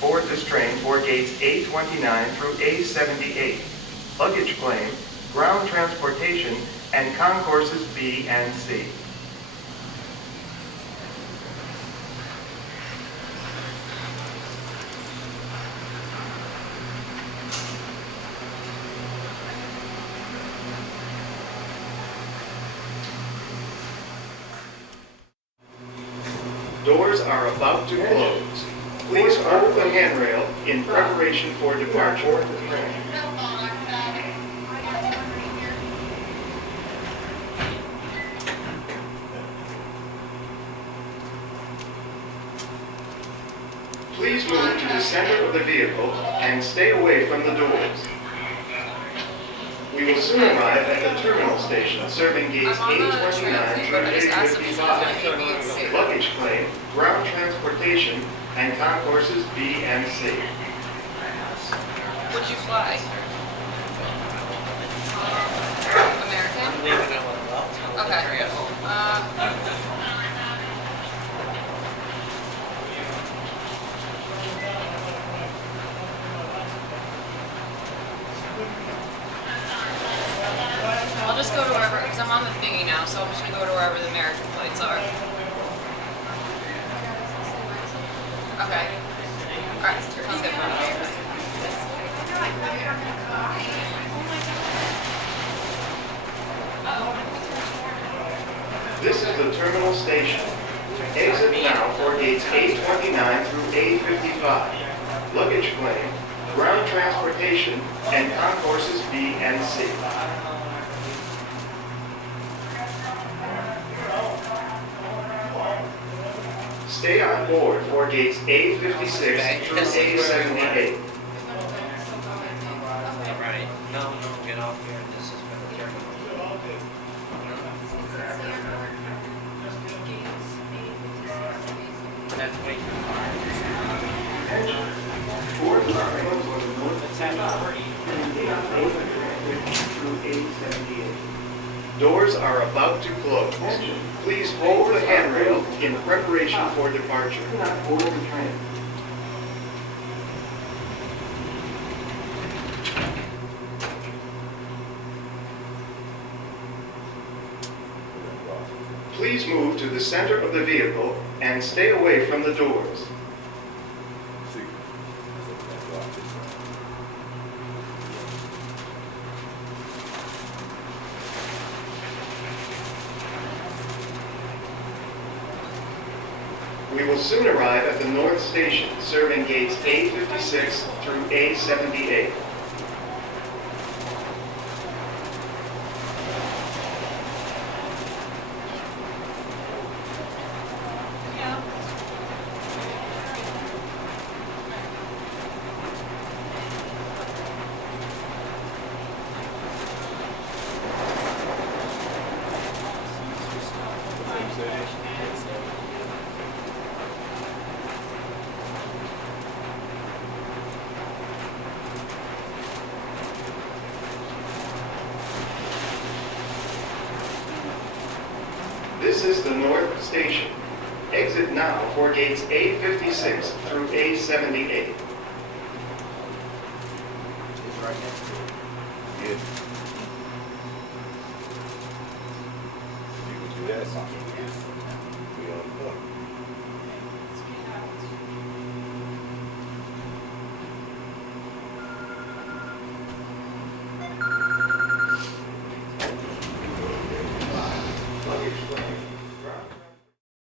board this train for gates A29 through A78. Luggage claim, ground transportation, and concourses B and C. Doors are about to close. Please hold the handrail in preparation for departure. Please move to the center of the vehicle and stay away from the doors. We will soon arrive at the terminal station serving gates A29 through A55. Luggage claim, ground transportation, and concourses B and C. Would you fly? American? I'm leaving it with a well. Okay. I'll just go to wherever, because I'm on the thingy now, so I'm just going to go to wherever the American flights are. Okay. Alright, sounds good. This is the terminal station. Exit now for gates A29 through A55. Luggage claim, ground transportation, and concourses B and C. Stay on board for gates A56 through A78. Right. No, get off here. This is for the terminal. That's way too far. Doors are about to close. Please hold the handrail in preparation for departure. Please move to the center of the vehicle and stay away from the doors. We will soon arrive at the North Station, serving gates A56 through A78. This is the North Station. Exit now for gates A56 through A78. It's right next to it. Yeah. You would do that.